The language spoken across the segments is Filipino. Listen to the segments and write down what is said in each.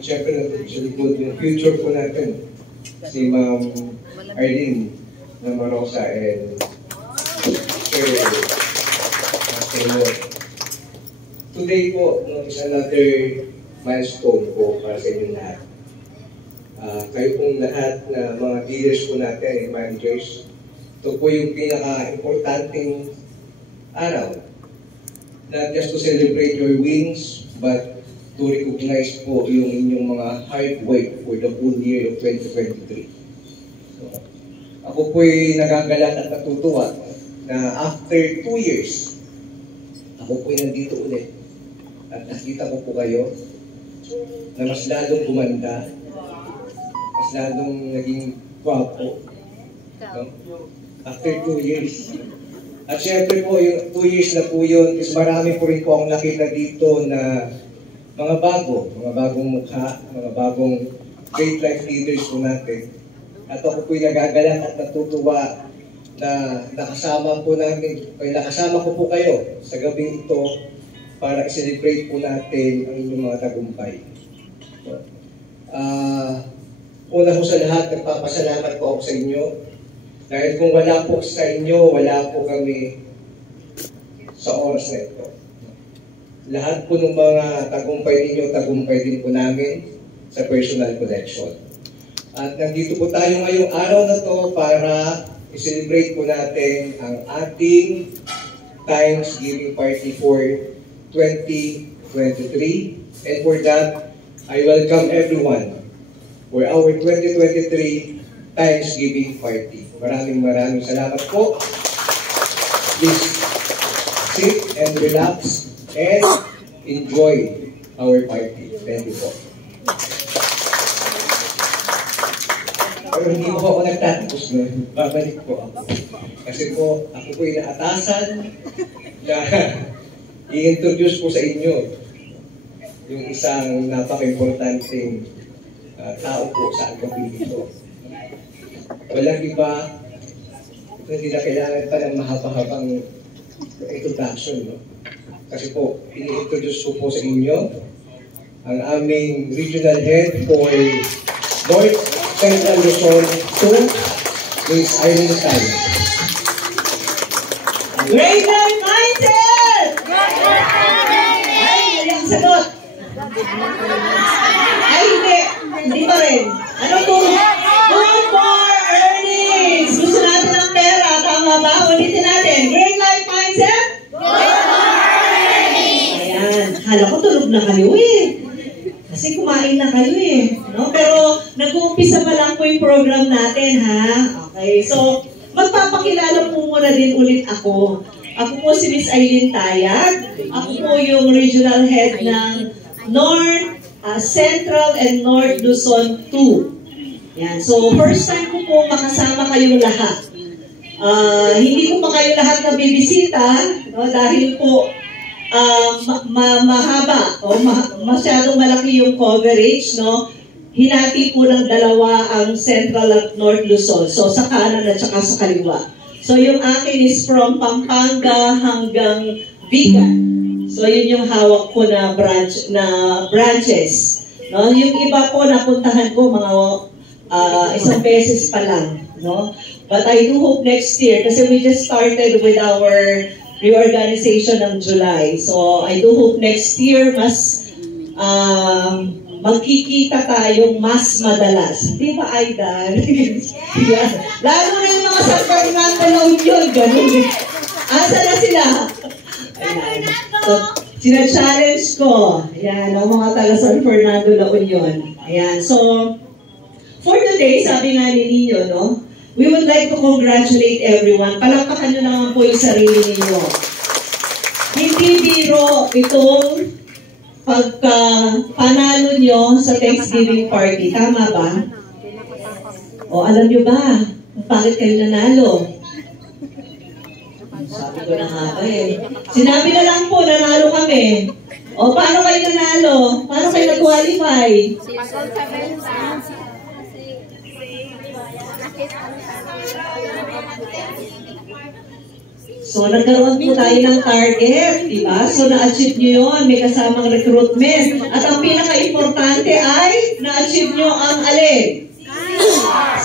At syempre, sa likod yung future po natin, si Ma'am Arlene Namarosa and Sir Marcelo. Today po is another milestone po para sa inyo lahat. Kayo pong lahat na mga leaders po natin and managers, ito po yung pinaka-importanting araw. Not just to celebrate your wins, but to recognize po yung inyong mga hard work for the full year of 2023. So, ako po'y nagagalak at natutuwa na after 2 years, ako po'y nandito ulit. At nakita ko po kayo na mas lalong gumanda, mas lalong naging gwapo. No? After 2 years. At syempre po, yung 2 years na po yun, is marami po rin po akong nakita dito na mga bagong mukha, mga bagong great life leaders po natin. At ako po'y nagagalak at natutuwa na nakasama ko po kayo sa gabing ito para i-celebrate po natin ang inyong mga tagumpay. Una po sa lahat, nagpapasalamat po ako sa inyo. Dahil kung wala po sa inyo, wala po kami sa oras na ito. Lahat po ng mga tagumpay ninyo, tagumpay din po namin sa personal collection. At nandito po tayo ngayong araw na to para i-celebrate po natin ang ating Thanksgiving Party for 2023. And for that, I welcome everyone for our 2023 Thanksgiving Party. Maraming salamat po. Please sit and relax and enjoy our party. Thank you po. Pero hindi po ako nagtatapos nun. Babalik po ako. Kasi po, ako po inaatasan na i-introduce po sa inyo yung isang napaka-importanting tao po sa gabi ito. Walang iba, hindi na kailangan pa ng mahaba-habang introduction, no? Kasi po, ini-introduce ko po sa inyo ang aming regional head for North Central Luzon 2, Ms. Irene Tay. Great Life Mindset! Ay, yung sagot. Ay, hindi pa rin. Ano po? Good for earnings! Gusto natin ng pera, tama ba? Ulitin natin. Great Life Mindset? Hala ko tulog na kayo eh. Kasi kumain na kayo eh. No? Pero nag-uumpisa pa lang po yung program natin, ha? Okay, so magpapakilala po muna din ulit ako. Ako po si Miss Aileen Tayag. Ako po yung regional head ng North, Central and North Luzon 2. Yan. So first time ko po makasama kayong lahat. Hindi ko pa kayo lahat na bibisita, no? Dahil po mahaba o masyadong malaki yung coverage, no? Hinati po ng dalawa ang Central at North Luzon. So sa kanan at saka sa kaliwa. So yung akin is from Pampanga hanggang Vigan. So yun yung hawak ko na branches. No? Yung iba po napuntahan ko mga isang beses pa lang, no? But I do hope next year, kasi we just started with our reorganization ng July. So, I do hope next year mas magkikita tayong mas madalas. Di ba, Aidan? Yeah. Lalo na yung mga San Fernando na Union, ganun. Asa na sila? Ayan. So, sina-challenge ko. Ayan, ang mga taga San Fernando na Union. Ayan. So, for today, sabi nga ni Nino, no? We would like to congratulate everyone. Palakpakan nyo naman po yung sarili ninyo. Hindi biro itong pagka-panalo nyo sa Thanksgiving party. Tama ba? O alam nyo ba kung bakit kayo nanalo? Sabi ko na nga ba eh. Sinabi na lang po, nanalo kami. O paano kayo nanalo? Paano kayo nag-qualify? So, nagkaroon po tayo ng target, di ba? So, na-achieve nyo yun. May kasamang recruitment. At ang pinaka-importante ay na-achieve nyo ang alin?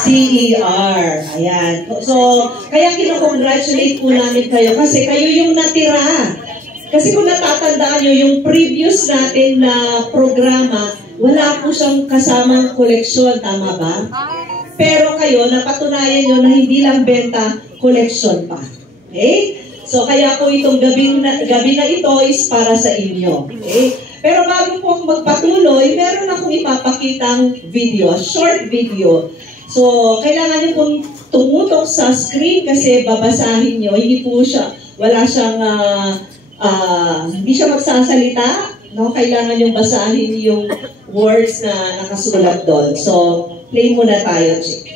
CER. Ayan. So, kaya kinukongratulate po namin kayo kasi kayo yung natira. Kasi kung natatandaan nyo, yung previous natin na programa, wala po siyang kasamang koleksyon. Tama ba? Pero kayo, napatunayan nyo na hindi lang benta, koleksyon pa. Okay? So, kaya po itong gabi na ito is para sa inyo. Okay? Pero bago po ako magpatuloy, meron akong ipapakitang video, short video. So, kailangan nyo pong tumutok sa screen kasi babasahin nyo. Hindi po siya, wala siyang, hindi siya magsasalita. No? Kailangan nyo basahin yung words na nakasulat doon. So, play muna tayo, Chick.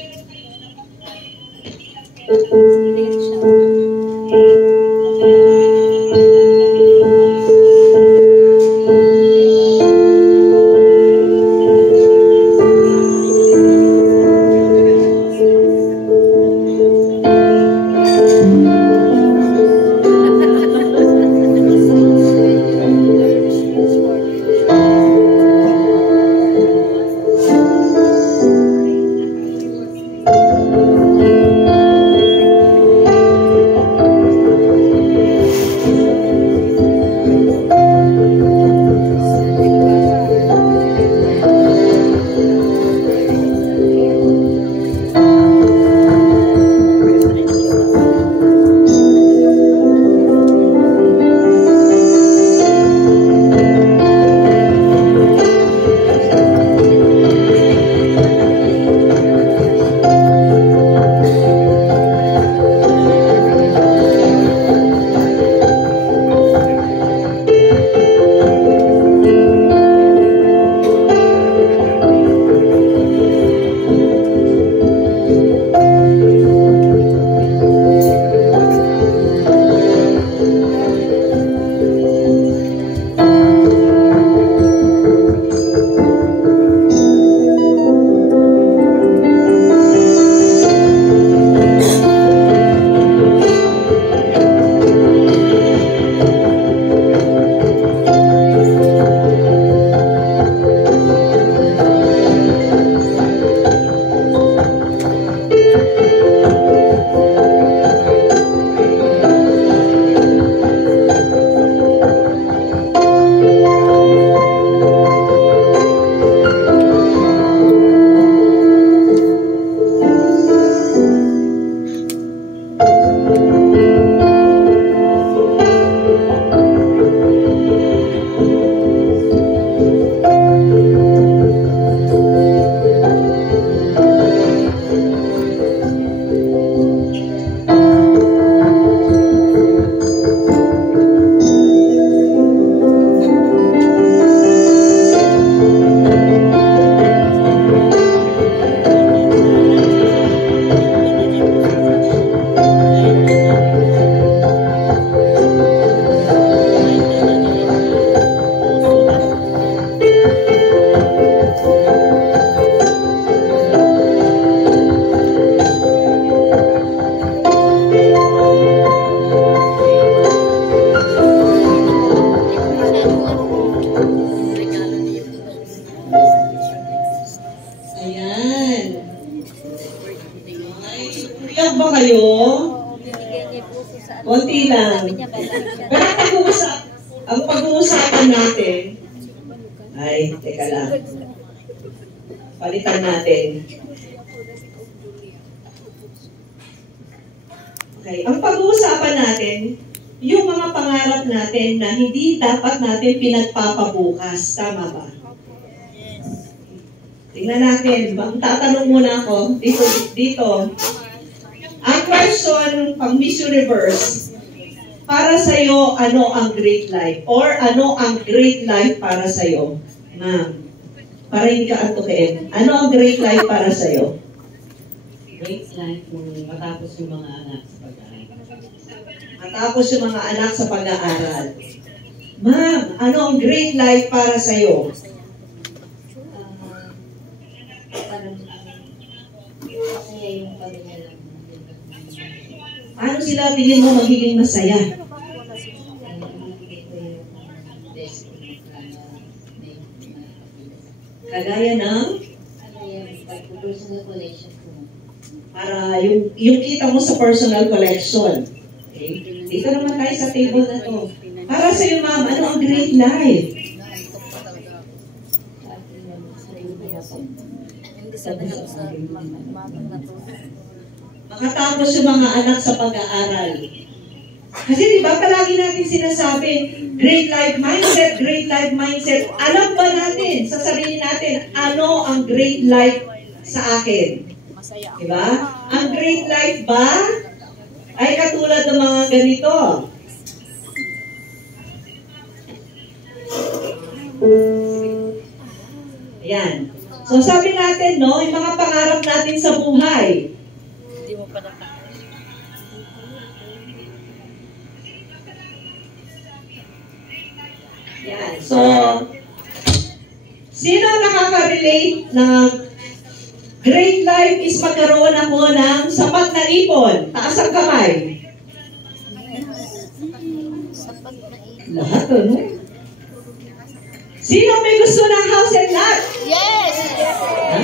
Konti lang. Pero ang pag-uusapan natin, ay, teka lang. Palitan natin. Okay, ang pag-uusapan natin, yung mga pangarap natin na hindi dapat natin pinagpapabukas. Tama ba? Tingnan natin. Tatanong muna ako. Dito. Ang question pang Miss Universe, para sa'yo, ano ang great life? Or ano ang great life para sa'yo? Ma'am, para hindi ka antukin. Ano ang great life para sa'yo? Great life kung matapos yung mga anak sa pag-aaral. Matapos yung mga anak sa pag-aaral. Ma'am, ano ang great life para sa'yo? Parang masaya yung pamilya lang. Paano sila tingin mo magiging masaya? Kagaya ng personal collection ko. para yung kita mo sa personal collection. Okay? Dito naman tayo sa table na to. Para sa iyo, ma'am, ano ang great life? Makatapos yung mga anak sa pag-aaral. Kasi di ba palagi natin sinasabi, great life mindset, great life mindset. Alam ba natin sa sarili natin, ano ang great life sa akin? Di ba? Ang great life ba ay katulad ng mga ganito. Ayan. So sabi natin, no, yung mga pangarap natin sa buhay. Hindi mo pa nakakita. Yan. So, sino nakaka-relate na great life is magkaroon ako ng sapat na ipon? Taas ang kamay. Lahat, ano? Sino may gusto ng house and lot? Yes!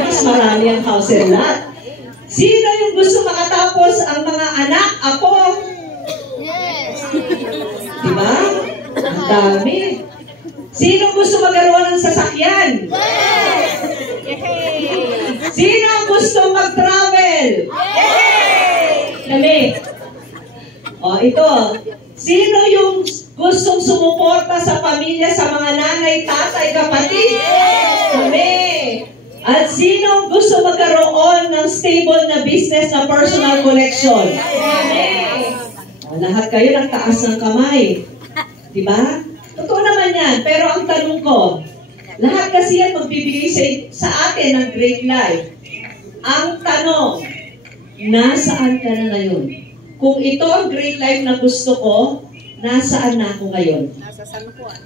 Mas marami ang house and lot. Sino yung gusto makatapos ang mga anak, apo? Yes! Diba? Ang dami. Sino gusto magkaroon ng sasakyan? Yes! Sino gusto mag-travel? Kami. O, ito. Sino yung gustong sumuporta sa pamilya, sa mga nanay, tatay, kapatid? Kami. At sino gusto magkaroon ng stable na business na personal collection? Kami. O, lahat kayo ng taas ng kamay. Diba? Totoo naman yan. Pero ang tanong ko, lahat kasi yan magbibigay sa atin ng great life. Ang tanong, nasaan ka na ngayon? Kung ito ang great life na gusto ko, nasaan na ako ngayon? Nasa San Juan.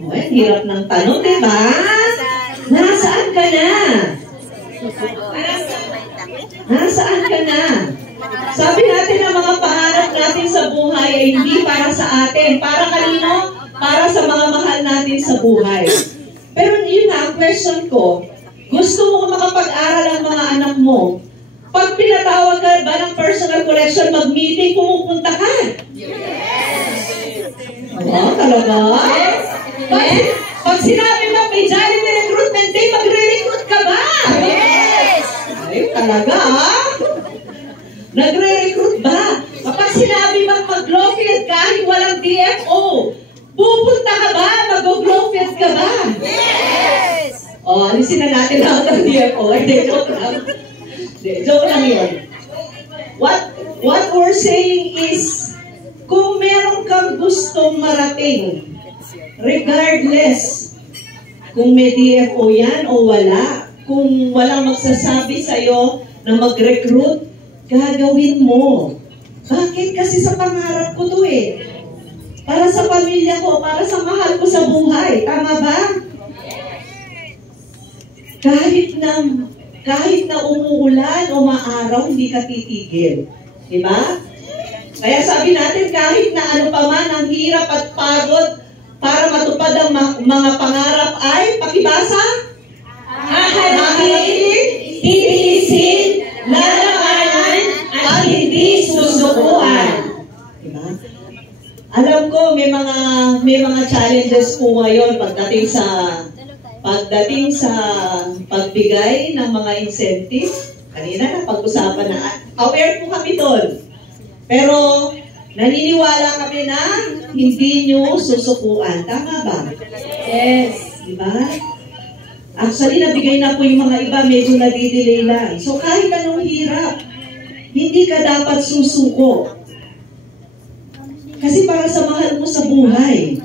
Oh, hirap ng tanong, diba? Nasaan ka na? Nasaan ka na? Sabi natin ang mga pangarap natin sa buhay ay hindi para sa atin. Para kanino? Para sa mga mahal natin sa buhay. Pero yun na, ang question ko, gusto mo makapag-aral ang mga anak mo? Pag pinatawag ka ba ng personal collection, mag-meeting, pumupunta ka? Oo, talaga? Pag sinabi mo, may Jollibee Recruitment Day, magre-recruit ka ba? Yes! Ay, talaga, nagre-recruit ba? Kapag sinabi mag-Glowfield kahit walang DFO, pupunta ka ba? Mag-Glowfield ka ba? Yes! O, alisin na natin lahat ng DFO. Hindi, joke lang. Joke lang yun. What we're saying is, kung meron kang gustong marating, regardless kung may DFO yan o wala, kung walang magsasabi sa'yo na mag-recruit, gagawin mo. Bakit? Kasi sa pangarap ko to eh. Para sa pamilya ko, para sa mahal ko sa buhay. Tama ba? Kahit na umuulan o maaraw, hindi ka titigil. Diba? Kaya sabi natin, kahit na ano pa man ang hirap at pagod para matupad ang mga pangarap ay, pakibasa? Hahanapin, titiisin, lalabanan, at hindi susukuan. Diba? Alam ko, may mga challenges po ngayon pagdating sa pagbigay ng mga incentive. Kanina na pag-usapan na, aware po kami doon. Pero naniniwala kami na hindi nyo susukuan. Tama ba? Yes. Diba? Actually, nabigay na po yung mga iba, medyo nadidelay lang. So kahit anong hirap, hindi ka dapat susuko. Kasi para sa mahal mo sa buhay.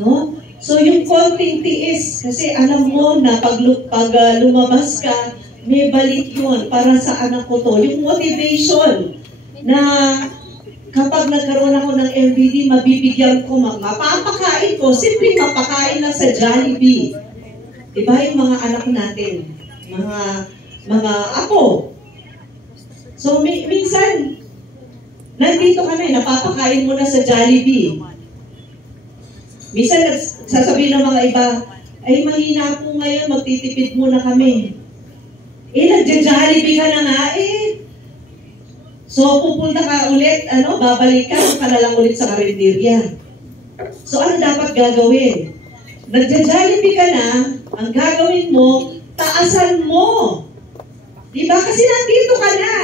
No? So yung konting tiis, kasi alam mo na pag lumabas ka, may balik yun para sa anak ko to. Yung motivation na kapag nagkaroon ako ng MVD, mabibigyan ko, mapapakain ko, simpleng mapakain lang sa Jollibee. Diba yung mga anak natin, mga apo. So minsan, Nandito ka na, napapakain mo na sa Jollibee. Minsan sasabihin ng mga iba, ay mahina po ngayon, magtitipid muna kami. Nagja-Jollibee ka na nga So, pupunta ka ulit, babalik ka na lang ulit sa karinderya. So, ano dapat gagawin? Nagja-Jollibee ka na, ang gagawin mo, taasan mo. Diba? Kasi nandito ka na.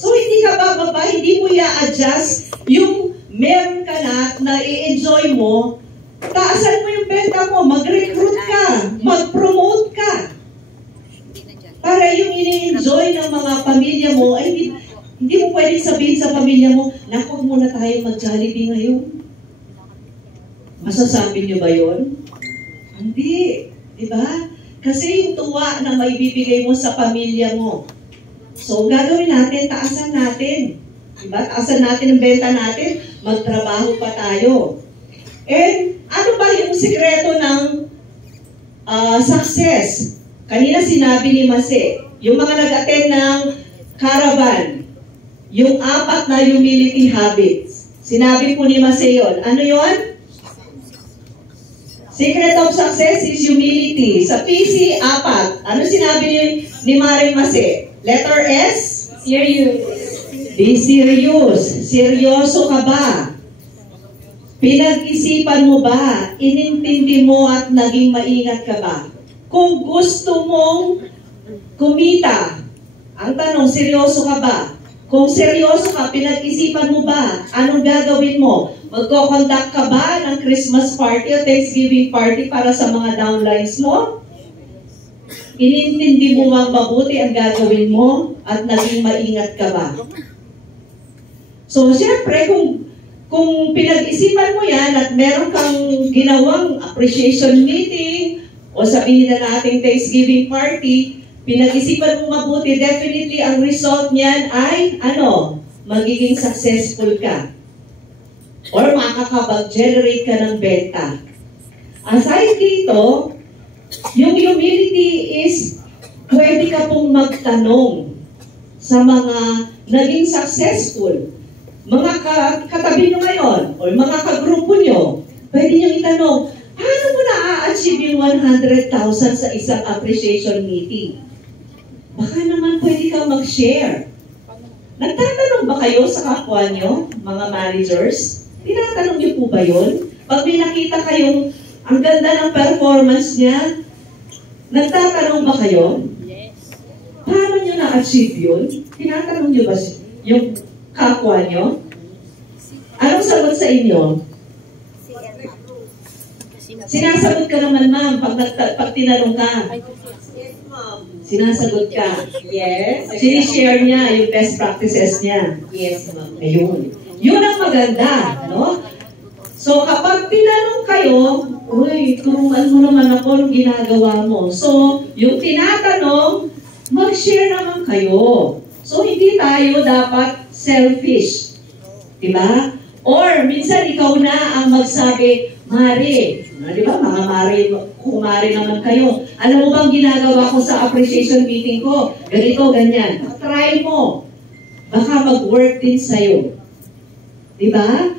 So, hindi ka bababa, hindi mo i-adjust yung meron ka na i-enjoy mo. Taasan mo yung benta mo, mag-recruit ka, mag-promote ka. Para yung ini-enjoy ng mga pamilya mo, ay hindi mo pwedeng sabihin sa pamilya mo, naku, muna tayo mag-Jollibee ngayon. Masasabi niyo ba yun? Hindi. Diba? Kasi yung tuwa na maibibigay mo sa pamilya mo. So, gagawin natin, taasan natin. Diba? Taasan natin ang benta natin, magtrabaho pa tayo. And ano ba yung sikreto ng success? Kanina sinabi ni Mase, yung mga nag-attend ng caravan, yung 4 na humility habits. Sinabi po ni Mase yun. Ano yun? Secret of success is humility. Sa PC, 4. Ano sinabi ni Maring Mase? Letter S? Serious. Be serious. Seryoso ka ba? Pinag-isipan mo ba? Inintindi mo at naging maingat ka ba? Kung gusto mong kumita, ang tanong, seryoso ka ba? Kung seryoso ka, pinag-isipan mo ba? Anong gagawin mo? Magko-conduct ka ba ng Christmas party o Thanksgiving party para sa mga downlines mo? Inintindi mo bang mabuti ang gagawin mo at naging maingat ka ba? So, siyempre, kung pinag-isipan mo yan at meron kang ginawang appreciation meeting o sabihin na nating Thanksgiving party, pinag-isipan mo mabuti, definitely ang result niyan ay, magiging successful ka. Or makakapag-generate ka ng benta. Aside dito, yung humility is, pwede ka pong magtanong sa mga naging successful. Mga katabi nyo ngayon, o mga kagrupo nyo, pwede nyo itanong, paano mo na-achieve yung 100,000 sa isang appreciation meeting? Baka naman pwede kang mag-share. Nagtatanong ba kayo sa kapwa nyo, mga managers? Tinatanong nyo po ba yun? Pag may nakita kayong ang ganda ng performance niya, nagtatanong ba kayo? Yes. Paano nyo na-achieve yun? Tinatanong nyo ba yung kapwa nyo? Anong sagot sa inyo? Sinasagot ka naman, ma'am, pag tinanong ka. Sinasagot ka. Yes. Sinishare niya yung best practices niya. Yes, ma'am. Ayun. Yun ang maganda, no? So, kapag tinanong kayo, uy, turuan mo naman ako ng ginagawa mo. So, yung tinatanong, mag-share naman kayo. So, hindi tayo dapat selfish. Diba? Or, minsan ikaw na ang magsabi, Mari, diba? Mga Mari, kumari naman kayo. Alam mo bang ginagawa ko sa appreciation meeting ko? Ganito, ganyan. Try mo. Baka mag-work din sa'yo. Diba?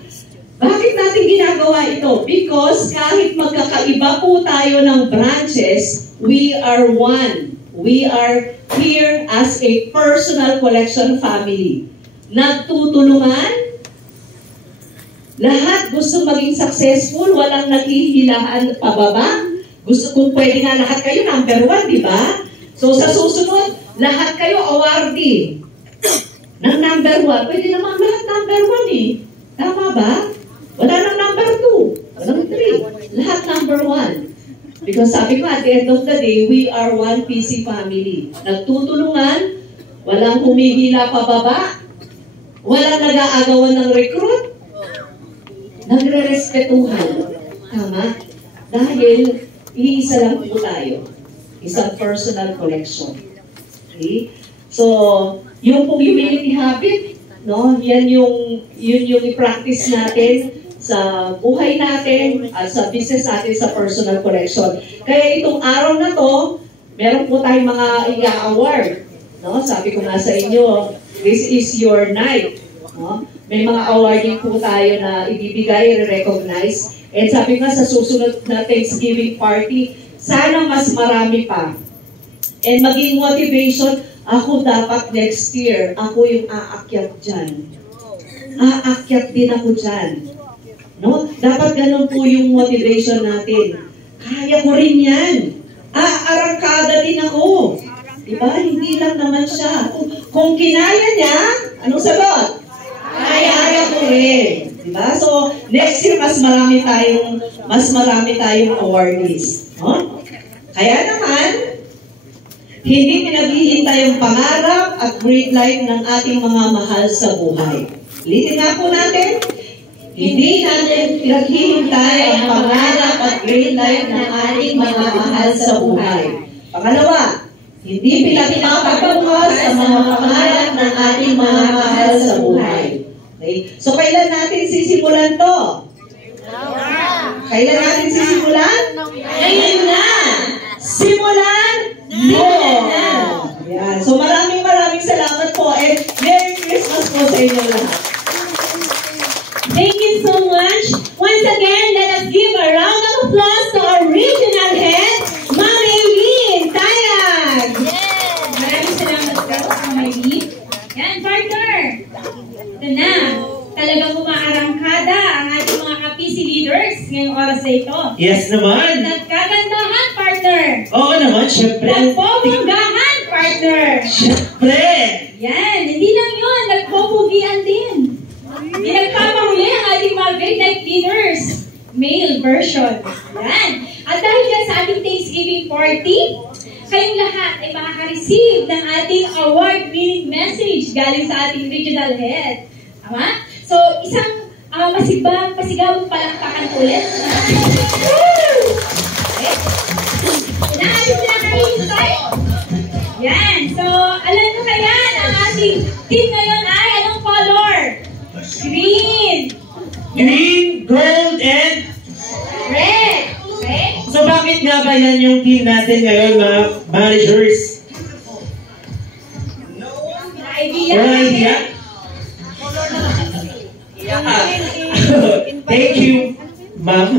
Bakit natin ginagawa ito? Because kahit magkakaiba po tayo ng branches, we are one. We are here as a personal collection family. Nagtutulungan, lahat gusto maging successful, walang naghihilahan pababa. Gusto kung pwede nga lahat kayo number 1, di ba? So sa susunod, lahat kayo awardee ng number 1. Pwede naman lahat number 1 eh. Tama ba? Wala nang number 2, walang 3. Lahat number 1. Because sabi ko, at the end of the day, we are one PC family. Nagtutulungan, walang humihila pababa, walang nag-aagawan ng recruit, nagre-respetuhan. Tama? Dahil iisa lang po tayo. Isang personal collection. Okay? So, yung pong humility habit, no? Yun yung i-practice natin sa buhay natin at sa business natin sa personal collection. Kaya itong araw na to, meron po tayong mga i-award. No? Sabi ko nga sa inyo, this is your night. No? may mga awarding po tayo na ibibigay, recognize. And sabi nga sa susunod na Thanksgiving party, sana mas marami pa. And maging motivation, ako dapat next year, ako yung aakyat dyan. Aakyat din ako dyan. No? Dapat ganun po yung motivation natin. Kaya ko rin yan. Arangkada din ako. Diba? Hindi lang naman siya. Kung kinaya niya, anong sagot? Kaya ko rin. Diba? So, next year, mas marami tayong awardees. No? Kaya naman, hindi pinaghihintay ang pangarap at great life ng ating mga mahal sa buhay. Ulitin nga po natin. Hindi natin pinaghihintay ang pangarap at great life ng ating mga mahal sa buhay. Pangalawa, hindi pinagpapabukas ang mga pangarap ng ating mga mahal sa buhay. Okay? So, kailan natin sisimulan to? Kailan natin sisimulan? Ngayon na! Simulan mo! Yan. So, maraming salamat po and Merry Christmas po sa inyo lahat. Thank you so much. Once again, let us give a round of applause to our regional head, Ma'am Eileen Tayag. Maraming salamat po, Ma'am Eileen. Yan, partner. Ito na. Talagang umaarangkada ang ating mga ka-PC leaders ngayong oras na ito. Yes naman. Nagkagandahan, partner. Oo naman, syempre. Nagpopunggahan, partner. Syempre. Yan, hindi lang yun. Nagpopugian din. Nagpapahuli ang ating mga great night leaders. Male version. Yan. At dahil yan sa ating Thanksgiving party, kayong lahat ay makaka-receive ng ating award-winning message galing sa ating regional head. Tama? So, isang pasigawang palakpakan ulit. Okay. Natin sila kahihintay. Yan. So, alam nyo kaya ang ating team ngayon ay anong color? Green. Green, gold, and Red. Okay? so bakit nga ba yan yung team natin ngayon, mga managers? Idea. Wala idea? Thank you, ma'am.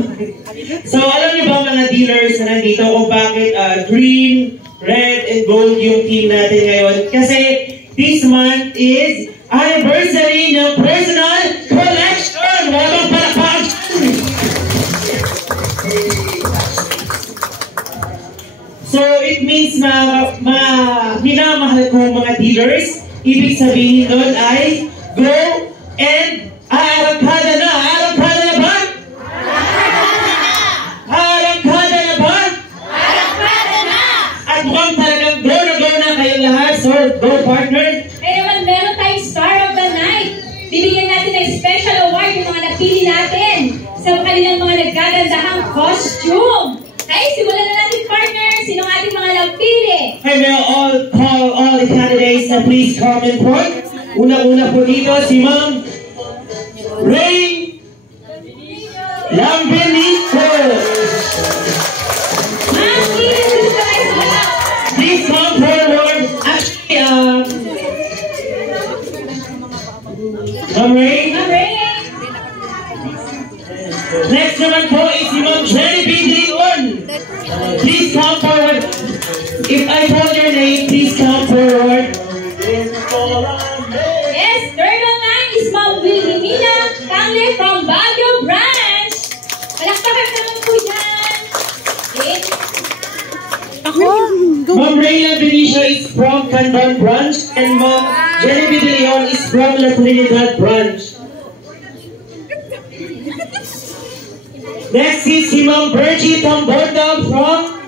So, alam niyo ba mga dealers na nandito kung bakit green, red, and gold yung team natin ngayon? Kasi this month is anniversary ng personal collection! Walang palakpak! So, it means minamahal ko mga dealers. Ibig sabihin nun ay go and arangkada na! Arangkada na ba? Arangkada na ba? Arangkada na! At mukhang talagang go na kayong lahat. So, go partner! Kaya naman meron tayong Star of the Night. Bibigyan natin ng special award yung mga napili natin sa kanilang mga naggagandahang costume. Okay, simulan na natin, partner. Sino ang ating mga napili? I will all call all the candidates na please come in front. Unang-una po dito si Ma'am Ray Lambenico. Ma'am, i-recognize mo. Please come forward. Actually, Ma'am Ray. Ma'am Ray. Next naman po is si Ma'am Jenny B. Leon. Please come forward. If I call your name, please come forward. Yes, third online is Ma'am Wilhelmina Tangle from Baguio Branch. Palakpakan naman po yan. Okay. Ma'am Reyna Benicio is from Canban Branch and Ma'am Jenny B. Leon is from La Trinidad Branch. Next is si Ma'am Virgie Tamborda from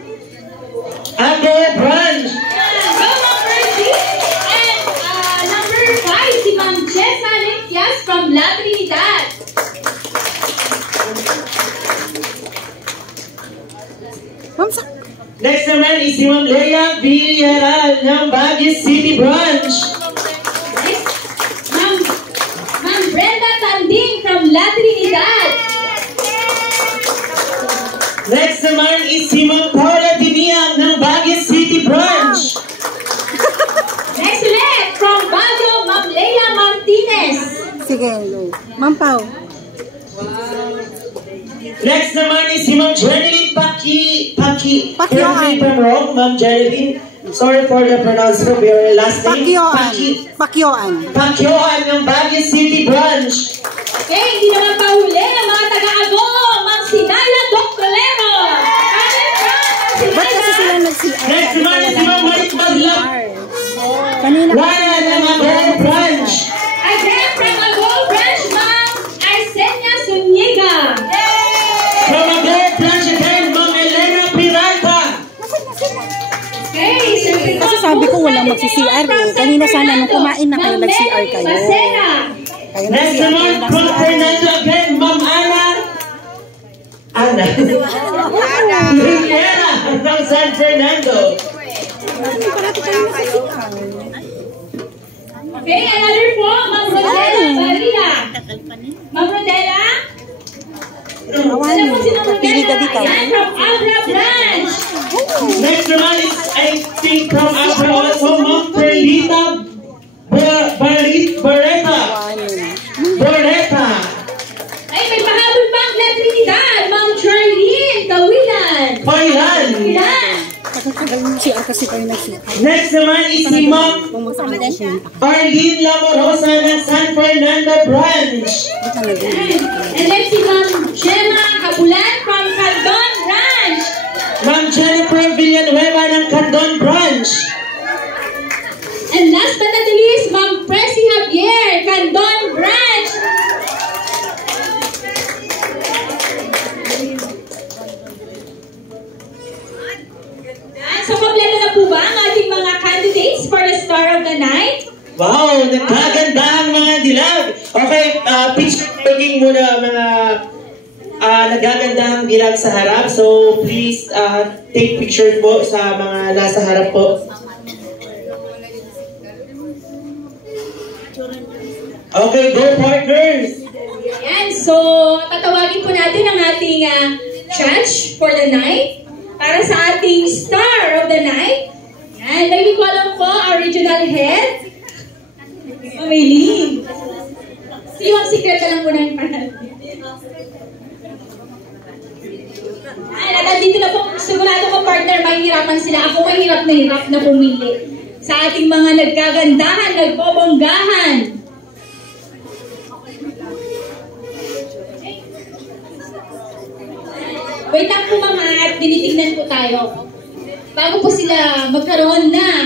Ago Branch. Go, Ma'am Virgie. And number 5, si Ma'am Jessa Lempias from La Trinidad. Next naman is si Ma'am Leia Villarreal ng Baguio City Branch. Next, Ma'am Brenda Tanding from La Trinidad. Next naman is si Ma'am Paula Timiang ng Baguio City Branch. Next ulit, from Baguio, Ma'am Leia Martinez. Sige. Sige, go. Ma'am Pao. Next naman is si Ma'am Jeneline Pacquiao. Correct me if I'm wrong, Ma'am Jeneline. Sorry for the pronunciation of your last name. Pacquiao ng Baguio City Branch. Okay, hindi naman pahuli ang mga taga-ago, Ma'am Sinala Doctorero. Ba't kasi sila nag-CR? Next naman is si Ma'am Marit Magla. Kanina. Wala ng Agol Branch. Again, from Agol Branch, Ma'am Arsenia Zuniga. From Agol Branch again, Ma'am Elena Piralta. Okay, siyempre po. Kasi sabi ko walang magsi-CR eh. Kanina sana nung kumain na kayo, nag-CR kayo. Masera. Next naman, from Fernando again, Ma'am Ana Rivera ng San Fernando. Okay, another po, Ma'am Rodela Barilla. Ma'am Rodela? Alam mo si Ma'am Rodela? Ayan, from Abra Branch. Next naman is, I think, from Abra also, Ma'am Perlita Barreta. Ay, may pahabol pa ang La Trinidad. Ma'am Charlene Kawilan. Pailan. CR kasi kayo nag-CR. Next naman is si Ma'am Arlene Lamorosa ng San Fernando Branch. And then si Ma'am Gemma Kabulan from Candon Branch. Ma'am Jennifer Villanueva ng Candon Branch. And last but not the least, Ma'am Presi Javier, Candon Branch. So, kompleto na po ba ang ating mga candidates for the Star of the Night? Wow, nagkaganda ang mga dilag. Okay, picture taking muna mga nagagandahang dilag sa harap. So, please take picture po sa mga nasa harap po. Okay, go partners! Ayan, so tatawagin po natin ang ating judge for the night para sa ating Star of the Night. Ayan, maybe ko alam po our regional head. Mamiling. Si Ma'am Secret lang po ng pangalan. Ayan, at dito na po, sigurado ko partner, mahihirapan sila. Ako mahirap na pumili sa ating mga nagkagandahan, nagbobonggahan. Wait lang po mga at tinitingnan po tayo. Bago po sila magkaroon ng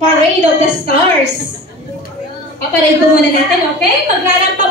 Parade of the Stars. Paparade po muna natin, okay? Maglarampa